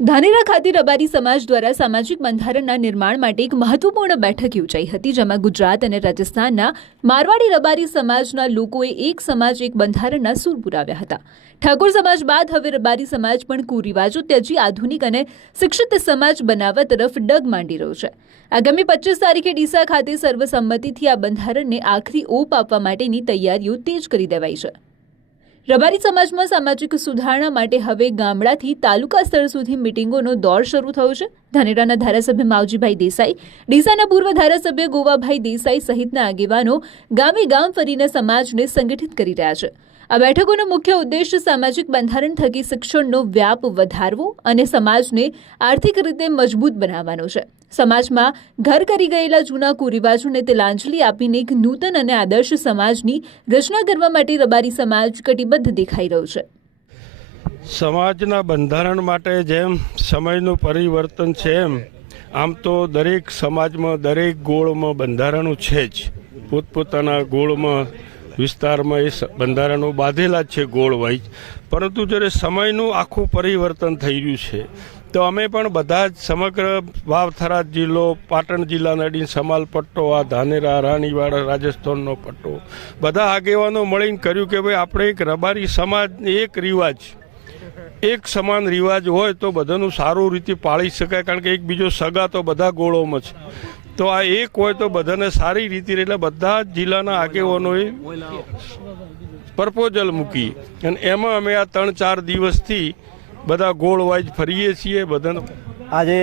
ધાનેરા ખાતે રબારી સમાજ દ્વારા સામાજિક બંધારણના નિર્માણ માટે એક મહત્વપૂર્ણ બેઠક યોજાઈ હતી, જેમાં ગુજરાત અને રાજસ્થાનના મારવાડી રબારી સમાજના લોકોએ એક સમાજ એક બંધારણના સૂર પુરાવ્યા હતા. ઠાકોર સમાજ બાદ હવે રબારી સમાજ પણ કુરિવાજો ત્યજી આધુનિક અને શિક્ષિત સમાજ બનાવવા તરફ ડગ માંડી રહ્યો છે. આગામી 25 તારીખે ડીસા ખાતે સર્વસંમતિથી આ બંધારણને આખરી ઓપ આપવા માટેની તૈયારીઓ તેજ કરી દેવાઈ છે. રબારી સમાજમાં સામાજિક સુધારણા માટે હવે ગામડાથી તાલુકા સ્તર સુધી મિટિંગોનો દોર શરૂ થયો છે. ધાનેરાના ધારાસભ્ય માવજીભાઈ દેસાઈ, ડીસાના પૂર્વ ધારાસભ્ય ગોવાભાઈ દેસાઈ સહિતના આગેવાનો ગામે ગામ ફરીને સમાજને સંગઠિત કરી રહ્યા છે. આ બેઠકોનો મુખ્ય ઉદ્દેશ સામાજિક બંધારણ થકી શિક્ષણનો વ્યાપ વધારવો અને સમાજને આર્થિક રીતે મજબૂત બનાવવાનો છે. સમાજમાં ઘર કરી ગયેલા જૂના કુરિવાજોને તિલાંજલિ આપીને એક નૂતન અને આદર્શ સમાજની રચના કરવા માટે રબારી સમાજ કટિબદ્ધ દેખાઈ રહ્યો છે. સમાજના બંધારણ માટે જેમ સમયનું પરિવર્તન છે, એમ આમ તો દરેક સમાજમાં દરેક ગોળમાં બંધારણો છે જ. પોતપોતાના ગોળમાં વિસ્તારમાં એ બંધારણો બાંધેલા જ છે ગોળ વાઇઝ. પરંતુ જ્યારે સમયનું આખું પરિવર્તન થઈ રહ્યું છે, તો અમે પણ બધા જ સમગ્ર વાવ-થરાદ જિલ્લો, પાટણ જિલ્લાના અડીને સમાલ પટ્ટો, આ ધાનેરા, રાણીવાડા, રાજસ્થાનનો પટ્ટો, બધા આગેવાનો મળીને કર્યું કે ભાઈ આપણે એક રબારી સમાજ એક રિવાજ, એક સમાન રિવાજ હોય તો બધાનું સારું રીતે પાળી શકાય. કારણ કે એકબીજો સગા તો બધા ગોળોમાં છે, તો આ એક હોય તો બધાને સારી રીતે, એટલે બધા જ જિલ્લાના આગેવાનોએ પ્રપોઝલ મૂકી અને એમાં અમે આ 3-4 દિવસથી બધા ગોળ વાઇઝ ફરીએ છીએ. બધાને આજે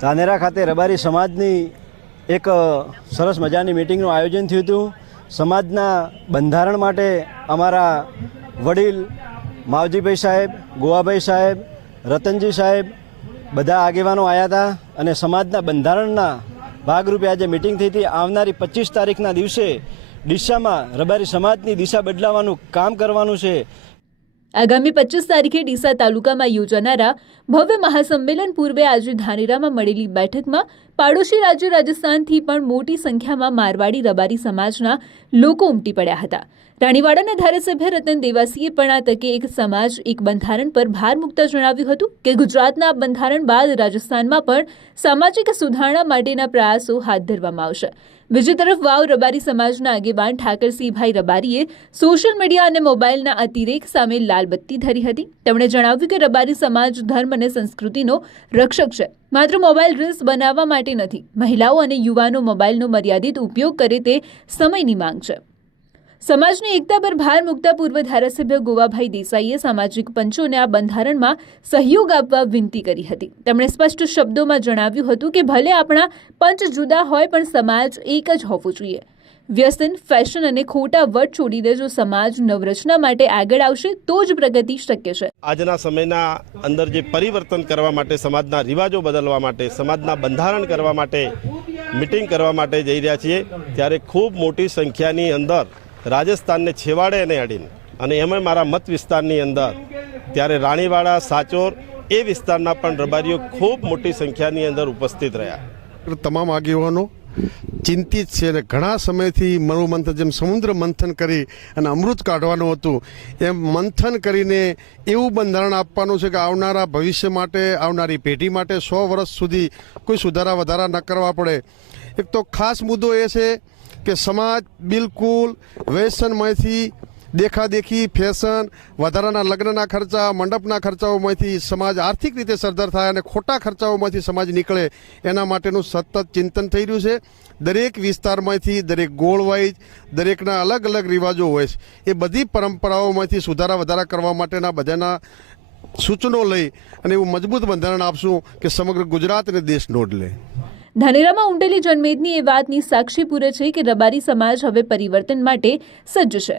ધાનેરા ખાતે રબારી સમાજની એક સરસ મજાની મિટિંગનું આયોજન થયું હતું. સમાજના બંધારણ માટે અમારા વડીલ માવજીભાઈ સાહેબ, ગોવાભાઈ સાહેબ, રતનજી સાહેબ બધા આગેવાનો આવ્યા હતા અને સમાજના બંધારણના ભાગરૂપે આજે મિટિંગ થઈ હતી. આવનારી 25 તારીખના દિવસે ડીસામાં રબારી સમાજની દિશા બદલાવવાનું કામ કરવાનું છે. આગામી 25 તારીખે ડીસા તાલુકામાં યોજાનારા ભવ્ય મહાસંમેલન પૂર્વે આજે ધાનેરામાં મળેલી બેઠકમાં પાડોશી રાજ્ય રાજસ્થાનથી પણ મોટી સંખ્યામાં મારવાડી રબારી સમાજના લોકો ઉમટી પડ્યા હતા. રાણીવાડાના ધારાસભ્ય રતન દેવાસીએ પણ આ તકે એક સમાજ એક બંધારણ પર ભાર મૂકતા જણાવ્યું હતું કે ગુજરાતના બંધારણ બાદ રાજસ્થાનમાં પણ સામાજિક સુધારણા માટેના પ્રયાસો હાથ ધરવામાં આવશે. બીજી તરફ વાવ રબારી સમાજના આગેવાન ઠાકરસિંહભાઈ રબારીએ સોશિયલ મીડિયા અને મોબાઈલના અતિરેક સામે લાલબત્તી ધરી હતી. તેમણે જણાવ્યું કે રબારી સમાજ ધર્મ અને સંસ્કૃતિનો રક્ષક છે, માત્ર મોબાઈલ રીલ્સ બનાવવા માટે નથી. મહિલાઓ અને યુવાનો મોબાઈલનો મર્યાદિત ઉપયોગ કરે તે સમયની માંગ છે. સમાજની એકતા પર ભાર મૂકતા પૂર્વ ધારાસભ્ય ગોવાભાઈ દેસાઈએ સામાજિક પંચોને આ બંધારણમાં સહયોગ આપવા વિનંતી કરી હતી. તેમણે સ્પષ્ટ શબ્દોમાં જણાવ્યું હતું કે ભલે આપણા પંચ જુદા હોય પણ સમાજ એક જ હોવો જોઈએ. વ્યસન, ફેશન અને ખોટા વટ છોડીને જો સમાજ નવરચના માટે આગળ આવશે તો જ પ્રગતિ શક્ય છે. આજના સમયના અંદર જે પરિવર્તન કરવા માટે, સમાજના રિવાજો બદલવા માટે, સમાજના બંધારણ કરવા માટે મિટિંગ કરવા માટે જઈ રહ્યા છીએ, ત્યારે ખૂબ મોટી સંખ્યાની અંદર રાજસ્થાનને છેવાડે અને અડીને, અને એમાં મારા મત વિસ્તારની અંદર ત્યારે રાણીવાડા, સાચોર એ વિસ્તારના પણ રબારીઓ ખૂબ મોટી સંખ્યાની અંદર ઉપસ્થિત રહ્યા. તમામ આગેવાનો ચિંતિત છે અને ઘણા સમયથી મનોમંથન, જેમ સમુદ્ર મંથન કરી અને અમૃત કાઢવાનું હતું, એમ મંથન કરીને એવું બંધારણ આપવાનું છે કે આવનારા ભવિષ્ય માટે, આવનારી પેઢી માટે 100 વર્ષ સુધી કોઈ સુધારા વધારા ન કરવા પડે. એક તો ખાસ મુદ્દો એ છે કે સમાજ બિલકુલ વ્યસનમાંથી, દેખાદેખી, ફેશન, વધારાના લગ્નના ખર્ચા, મંડપના ખર્ચાઓમાંથી સમાજ આર્થિક રીતે સરદાર થાય અને ખોટા ખર્ચાઓમાંથી સમાજ નીકળે, એના માટેનું સતત ચિંતન થઈ રહ્યું છે. દરેક વિસ્તારમાંથી, દરેક ગોળ વાઇઝ દરેકના અલગ અલગ રિવાજો હોય છે. એ બધી પરંપરાઓમાંથી સુધારા વધારા કરવા માટેના બધાના સૂચનો લઈ અને એવું મજબૂત બંધારણ આપશું કે સમગ્ર ગુજરાત અને દેશ નોંધ લે. ધાનેરામાં ઉમટેલી જનમેદની એ વાતની સાક્ષી પૂરે છે કે રબારી સમાજ હવે પરિવર્તન માટે સજ્જ છે.